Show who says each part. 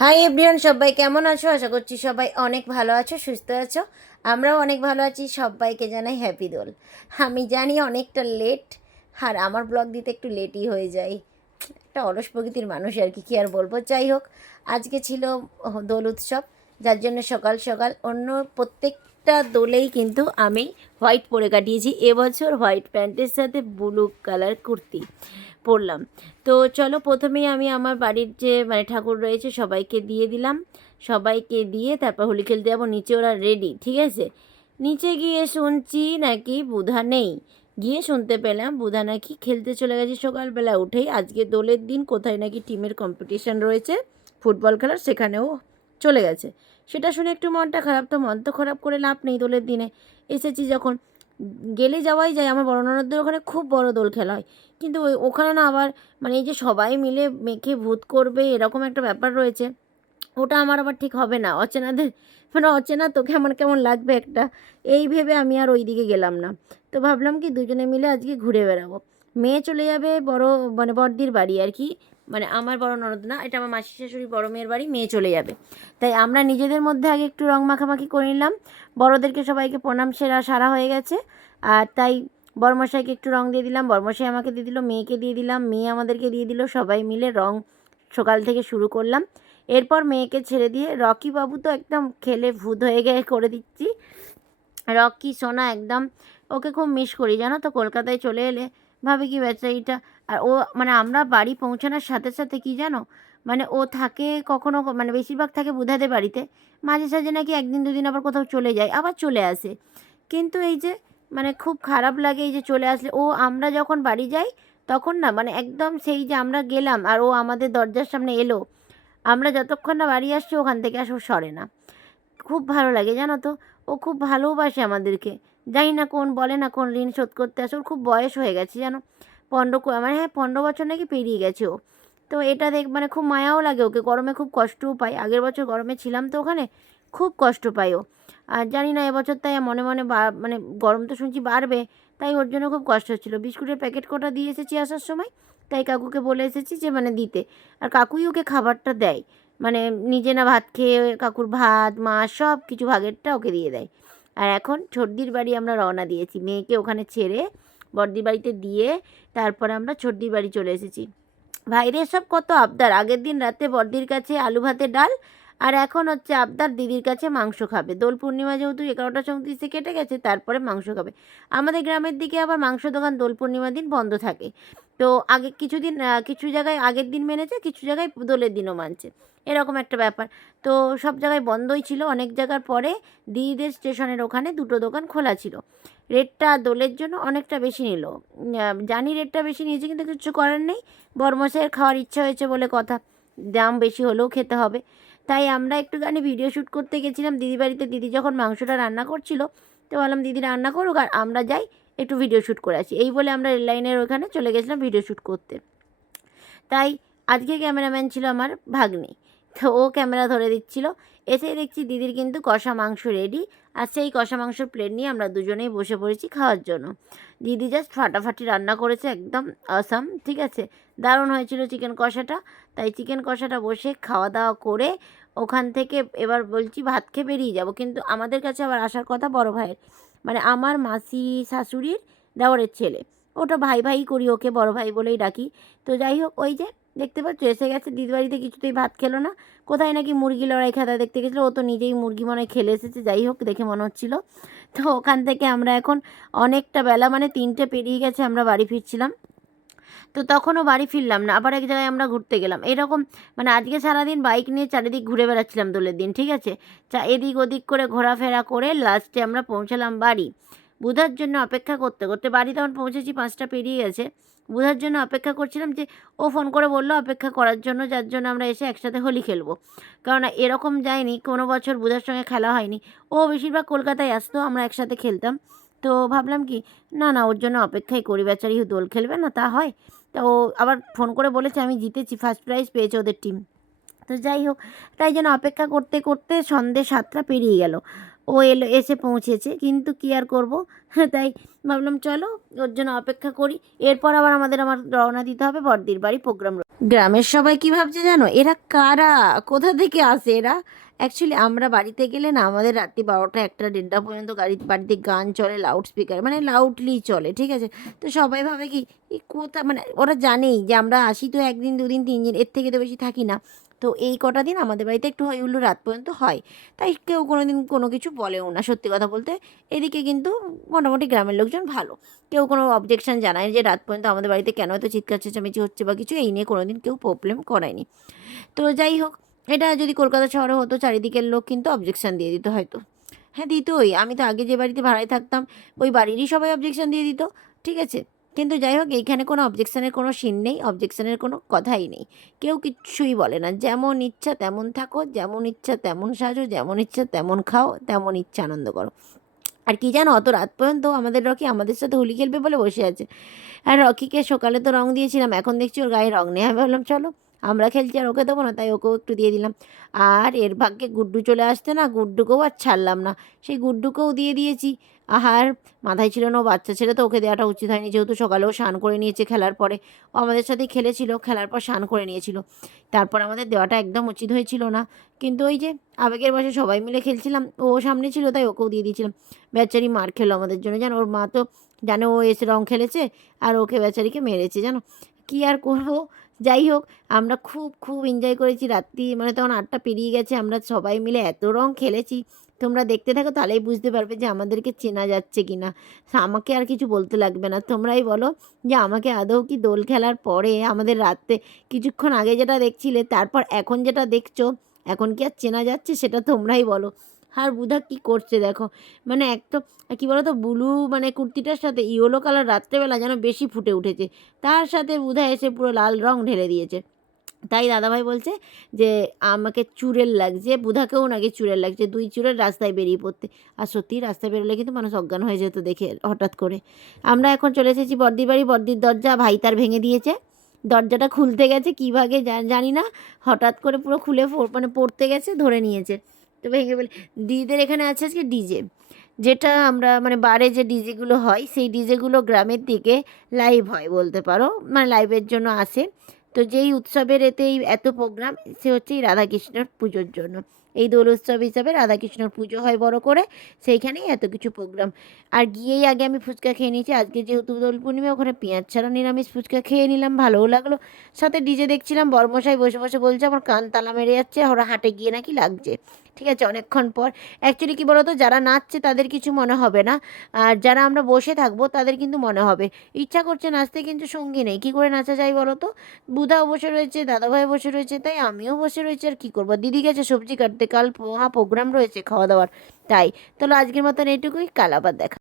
Speaker 1: Hi everyone সবাই কেমন আছো? আশা করছি সবাই অনেক ভালো আছো, সুস্থ আছো। আমরাও অনেক ভালো আছি। সবাইকে জানাই হ্যাপি দোল আমি জানি অনেকটা লেট আর আমার ব্লগ দিতে একটু লেটই হয়ে যায়। একটা অলস প্রকৃতির মানুষ আর কি, কী আর বলব? যাই হোক, আজকে ছিল দোল উৎসব, যার জন্য সকাল সকাল অন্য প্রত্যেকটা দোলেই কিন্তু আমি হোয়াইট পরে কাটিয়েছি। এবছর হোয়াইট প্যান্টের সাথে ব্লু কালার কুর্তি। পরলাম তো চলো প্রথমেই আমি আমার বাড়ির যে মানে ঠাকুর রয়েছে সবাইকে দিয়ে দিলাম। সবাইকে দিয়ে তারপর হোলি খেলতে যাব, নিচে ওরা রেডি ঠিক আছে? নিচে গিয়ে শুনছি নাকি বুধা নেই। গিয়ে শুনতে পেলাম বুধা নাকি খেলতে চলে গেছে সকালবেলা উঠেই। আজকে দোলের দিন, কোথায় নাকি টিমের কম্পিটিশন রয়েছে ফুটবল খেলার, সেখানেও চলে গেছে। সেটা শুনে একটু মনটা খারাপ, তো মন তো খারাপ করে লাভ নেই দোলের দিনে। এসেছি যখন। গেলে যাওয়াই যায়। আমার বড় ননদদের ওখানে খুব বড় দোল খেলা হয়। কিন্তু ওই ওখানে না আবার মানে এই যে সবাই মিলে মেখে ভূত করবে এরকম একটা ব্যাপার রয়েছে। ওটা আমার আবার ঠিক হবে না। অচেনাদের মানে অচেনা তো কেমন কেমন লাগবে একটা। এই ভেবে আমি আর ওই দিকে গেলাম না। তো ভাবলাম কি দুজনে মিলে আজকে ঘুরে বেড়াবো। মেয়ে চলে যাবে বড় মানে বড়দির বাড়ি আর কি। মানে আমার বড় ননদ না এটা আমার মাসি শাশুড়ি বড় মেয়ের বাড়ি, মেয়ে চলে যাবে। তাই আমরা নিজেদের মধ্যে আগে একটু রং মাখামাখি করে নিলাম। বড়োদেরকে সবাইকে প্রণাম, সেরা সারা হয়ে গেছে। আর তাই বরমশাইকে একটু রং দিয়ে দিলাম, বরমশাই আমাকে দিয়ে দিল, মেয়েকে দিয়ে দিলাম, মেয়ে আমাদেরকে দিয়ে দিল, সবাই মিলে রং সকাল থেকে শুরু করলাম। এরপর মেয়েকে ছেড়ে দিয়ে রকি বাবু তো একদম খেলে ভূত হয়ে গিয়ে করে দিচ্ছি। রকি, সোনা একদম, ওকে খুব মিস করি, জানো তো, কলকাতায় চলে এলে। ভাবে কি বেচারিটা আর ও মানে আমরা বাড়ি পৌঁছানোর সাথে সাথে কি জানো? মানে ও থাকে কখনো মানে বেশিরভাগ থাকে বুধাদের বাড়িতে। মাঝে সাঝে নাকি একদিন দুদিন আবার কোথাও চলে যায়, আবার চলে আসে। কিন্তু এই যে মানে খুব খারাপ লাগে এই যে চলে আসলে, ও আমরা যখন বাড়ি যাই, তখন না মানে একদম সেই যে আমরা গেলাম আর ও আমাদের দরজার সামনে এলো, আমরা যতক্ষণ না বাড়ি আসছি ওখান থেকে আসো সরে না। খুব ভালো লাগে জানো তো? ও খুব ভালোবাসে আমাদেরকে। জানি না কোন বলে না কোন ঋণ শোধ করতে আসে, ওর খুব বয়স হয়ে গেছে জানো? পনেরো মানে হ্যাঁ পনেরো বছর নাকি পেরিয়ে গেছে ও তো এটা দেখ মানে খুব মায়াও লাগে ওকে, গরমে খুব কষ্টও পাই। আগের বছর গরমে ছিলাম তো ওখানে, খুব কষ্ট পাই ও। আর জানি না, এবছর তাই মনে মনে মানে গরম তো শুনছি বাড়বে, তাই ওর জন্য খুব কষ্ট হচ্ছিল। বিস্কুটের প্যাকেট কটা দিয়ে এসেছি আসার সময়, তাই কাকুকে বলে এসেছি যে মানে দিতে। আর কাকুই ওকে খাবারটা দেয় মানে নিজে না ভাত খেয়ে কাকুর ভাত মাছ সব কিছু ভাগেরটা ওকে দিয়ে দেয়। আর এখন ছর্দির বাড়ি আমরা রওনা দিয়েছি, মেয়েকে ওখানে ছেড়ে বড়দির বাড়িতে দিয়ে তারপরে আমরা ছর্দির বাড়ি চলে এসেছি। ভাইদের সব কত আবদার। আগের দিন রাতে বড়দির কাছে আলু ভাতে ডাল আর এখন হচ্ছে আবদার দিদির কাছে মাংস খাবে। দোল পূর্ণিমা যেহেতু এগারোটা চৌত্রিশে কেটে গেছে, তারপরে মাংস খাবে। আমাদের গ্রামের দিকে আবার মাংস দোকান দোল পূর্ণিমা দিন বন্ধ থাকে। তো আগে কিছুদিন কিছু জায়গায় আগের দিন মেনেছে, কিছু জায়গায় দোলের দিনও মানছে। এরকম একটা ব্যাপার। তো সব জায়গায় বন্ধই ছিল। অনেক জায়গার পরে দিদিদের স্টেশনের ওখানে দুটো দোকান খোলা ছিল। রেটটা দোলের জন্য অনেকটা বেশি নিল। জানি রেটটা বেশি নিয়েছে কিন্তু কিছু করার নেই। বরমশাইয়ের খাওয়ার ইচ্ছা হয়েছে বলে কথা। দাম বেশি হলেও খেতে হবে। তাই আমরা একটুখানি ভিডিও শ্যুট করতে গেছিলাম। দিদি বাড়িতে দিদি যখন মাংসটা রান্না করছিল, তো বললাম দিদি রান্না করুক আর আমরা যাই একটু ভিডিও শ্যুট করে আসি। এই বলে আমরা রেল লাইনের ওখানে চলে গেছিলাম ভিডিও শ্যুট করতে। তাই আজকে ক্যামেরাম্যান ছিল আমার ভাগ্নি। তো ও ক্যামেরা ধরে দিচ্ছিল। এসেই দেখছি দিদির কিন্তু কষা মাংস রেডি আর সেই কষা মাংসর প্লেট নিয়ে আমরা দুজনেই বসে পড়েছি খাওয়ার জন্য। দিদি জাস্ট ফাটাফাটি রান্না করেছে একদম আসাম ঠিক আছে? দারুণ হয়েছিল চিকেন কষাটা। তাই চিকেন কষাটা বসে খাওয়া দাওয়া করে ওখান থেকে এবার বলছি ভাত খেয়ে বেরিয়ে যাব। কিন্তু আমাদের কাছে আবার আসার কথা বড় ভাইয়ের। মানে আমার মাসি শাশুড়ির দেওয়ারের ছেলে। ওটা ভাই ভাই করি, ওকে বড় ভাই বলেই ডাকি। তো যাই হোক, ওই যে দেখতে পাচ্ছ, এসে গেছে। দিদি বাড়িতে কিছুতেই ভাত খেলো না। কোথায় নাকি মুরগি লড়াই খেতা দেখতে গেছিল? ও তো নিজেই মুরগি মনে খেলে এসেছে। যাই হোক, দেখে মনে হচ্ছিল। তো ওখান থেকে আমরা এখন অনেকটা বেলা মানে তিনটে পেরিয়ে গেছে, আমরা বাড়ি ফিরছিলাম। তো তখনও বাড়ি ফিরলাম না। আবার এক জায়গায় আমরা ঘুরতে গেলাম। এরকম মানে আজকে সারাদিন বাইক নিয়ে চারিদিক ঘুরে বেড়াচ্ছিলাম দোলের দিন, ঠিক আছে? চা এদিক ওদিক করে ঘোরাফেরা করে লাস্টে আমরা পৌঁছালাম বাড়ি। বুধার জন্য অপেক্ষা করতে করতে বাড়ি তখন পৌঁছেছি, পাঁচটা পেরিয়ে গেছে। বুধার জন্য অপেক্ষা করছিলাম যে ও ফোন করে বলল, অপেক্ষা করার জন্য, যার জন্য আমরা এসে একসাথে হোলি খেলব। কেননা এরকম যায়নি, কোনো বছর বুধার সঙ্গে খেলা হয়নি। ও বেশিরভাগ কলকাতায় আসতো, আমরা একসাথে খেলতাম। তো ভাবলাম কি, না না, ওর জন্য অপেক্ষাই করি বেচারি দোল খেলবে না, তা হয়। তো ও আবার ফোন করে বলেছে, আমি জিতেছি ফার্স্ট প্রাইজ পেয়েছে ওদের টিম তো যাই হোক, তাই জন্য অপেক্ষা করতে করতে সন্ধে সাতটা পেরিয়ে গেল। ও এলো, এসে পৌঁছেছে। কিন্তু কি আর করব? তাই ভাবলাম, চলো, ওর জন্য অপেক্ষা করি। এরপর আবার আমাদের, আমার রওনা দিতে হবে বড়দির বাড়ি, প্রোগ্রাম গ্রামের সবাই কি ভাবছে জানো? এরা কারা? কোথা থেকে আসে এরা? অ্যাকচুয়ালি আমরা বাড়িতে গেলে না, আমাদের রাত্রি বারোটা একটা দেড়টা পর্যন্ত গাড়ি, বাড়িতে গান চলে লাউড স্পিকার মানে লাউডলি চলে, ঠিক আছে? তো সবাই ভাবে কি কোথা মানে ওরা জানেই যে আমরা আসি তো একদিন, দুদিন তিন দিন এর থেকে তো বেশি থাকি না। তো এই কটা দিন আমাদের বাড়িতে একটু হই হুল্লো রাত পর্যন্ত হয়। তাই কেউ কোনো দিন কোনো কিছু বলেও না, সত্যি কথা বলতে। এদিকে কিন্তু মোটামুটি গ্রামের লোকজন ভালো। কেউ কোনো অবজেকশন জানায় যে রাত পর্যন্ত আমাদের বাড়িতে কেন এত চিৎকার চেঁচামেচি হচ্ছে বা কিছু, এই নিয়ে কোনো দিন কেউ প্রবলেম করায়নি তো যাই হোক, এটা যদি কলকাতা শহরে হতো, চারিদিকের লোক কিন্তু অবজেকশন দিয়ে দিত হয়তো। হ্যাঁ দিতই। আমি তো আগে যে বাড়িতে ভাড়ায় থাকতাম, ওই বাড়িরই সবাই অবজেকশন দিয়ে দিত। ঠিক আছে? কিন্তু যাই হোক এইখানে কোনো অবজেকশনের কোনো সিন নেই অবজেকশনের কোনো কথাই নেই। কেউ কিচ্ছুই বলে না। যেমন ইচ্ছা তেমন থাকো, যেমন ইচ্ছা তেমন সাজো, যেমন ইচ্ছা তেমন খাও, তেমন ইচ্ছা আনন্দ করো। আর কি জানো, অত রাত পর্যন্ত আমাদের রকি আমাদের সাথে হোলি খেলবে বলে বসে আছে। আর রকিকে সকালে তো রং দিয়েছিলাম, এখন দেখছি ওর গায়ে রং নেই। আমি ভাবলাম, চলো আমরা খেলছি আর ওকে দেবো না, তাই ওকেও একটু দিয়ে দিলাম। আর এর ভাগ্যে গুড্ডু চলে আসতে না, গুড্ডুকেও আর ছাড়লাম না। সেই গুড্ডুকেও দিয়ে দিয়েছি। আহার মাথায় ছিল না, ও বাচ্চা ছেলে, তো ওকে দেওয়াটা উচিত হয়নি, যেহেতু সকালেও স্নান করে নিয়েছে খেলার পরে। ও আমাদের সাথেই খেলেছিল, খেলার পর স্নান করে নিয়েছিল। তারপর আমাদের দেওয়াটা একদম উচিত হয়েছিল না। কিন্তু ওই যে আবেগের বসে সবাই মিলে খেলছিলাম, ও সামনে ছিল, তাই ওকেও দিয়ে দিয়েছিলাম। বেচারি মার খেলো আমাদের জন্য, জানো? ওর মা তো জানো ও এসে রং খেলেছে, আর ওকে বেচারিকে মেরেছে, জানো? কী আর করব? যাই হোক, আমরা খুব খুব এনজয় করেছি রাত্রি মানে তখন আটটা পেরিয়ে গেছে, আমরা সবাই মিলে এত রং খেলেছি। তোমরা দেখতে থাকো, তাহলেই বুঝতে পারবে যে আমাদেরকে চেনা যাচ্ছে কি না আমাকে আর কিছু বলতে লাগবে না। তোমরাই বলো যে আমাকে আদৌ কি দোল খেলার পরে, আমাদের রাত্রে কিছুক্ষণ আগে যেটা দেখছিলে, তারপর এখন যেটা দেখছ, এখন কি আর চেনা যাচ্ছে সেটা তোমরাই বলো। আর বুধা কি করছে দেখো? মানে এক তো, কী বলো তো ব্লু মানে কুর্তিটার সাথে ইয়েলো কালার রাত্রেবেলা যেন বেশি ফুটে উঠেছে। তার সাথে বুধা এসে পুরো লাল রং ঢেলে দিয়েছে। তাই দাদাভাই বলছে যে, আমাকে চুড়েল লাগছে, বুধাকেও নাকি চুড়েল লাগছে। দুই চুরের রাস্তায় বেরিয়ে পড়তে। আর সত্যিই রাস্তায় বেরোলে কিন্তু মানুষ অজ্ঞান হয়ে যেত দেখে হঠাৎ করে। আমরা এখন চলে এসেছি বর্দির বাড়ি। বর্দির দরজা ভাই তার ভেঙে দিয়েছে। দরজাটা খুলতে গেছে কী ভাগে জানি না। হঠাৎ করে পুরো খুলে মানে পড়তে গেছে, ধরে নিয়েছে। তো ভেঙে ফেলে। দিদিদের এখানে আছে আজকে ডিজে। যেটা আমরা মানে বারে যে ডিজেগুলো হয়, সেই ডিজেগুলো গ্রামের দিকে লাইভ হয় বলতে পারো। মানে লাইভের জন্য আসে। তো যেই উৎসবের এতেই এত প্রোগ্রাম সে হচ্ছে এই রাধাকৃষ্ণর পুজোর জন্য। এই দোল উৎসব হিসাবে রাধাকৃষ্ণর পুজো হয় বড় করে, সেইখানেই এত কিছু প্রোগ্রাম আর গিয়েই আগে আমি ফুচকা খেয়ে নিয়েছি। আজকে যেহেতু দোল পূর্ণিমা, ওখানে পেঁয়াজ ছাড়া নিরামিষ ফুচকা খেয়ে নিলাম, ভালোও লাগল। সাথে ডিজে দেখছিলাম, বর্মশাই বসে বসে বলছে, আমার কান তালা মেরে যাচ্ছে, ওরা হাটে গিয়ে নাকি লাগছে। ঠিক আছে, অনেকক্ষণ পর। অ্যাকচুয়ালি কী বলতো, যারা নাচছে তাদের কিছু মনে হবে না। আর যারা আমরা বসে থাকব তাদের কিন্তু মনে হবে। ইচ্ছা করছে নাচতে কিন্তু সঙ্গী নেই। কী করে নাচা যায় বলো তো বুধাও বসে রয়েছে, দাদাভাই বসে রয়েছে, তাই আমিও বসে রয়েছি, আর কী করব? দিদি গেছে সবজি কাটতে, কাল মহা প্রোগ্রাম রয়েছে খাওয়া দাওয়ার। তাই, তাহলে আজকের মতন এইটুকুই। কাল আবার দেখা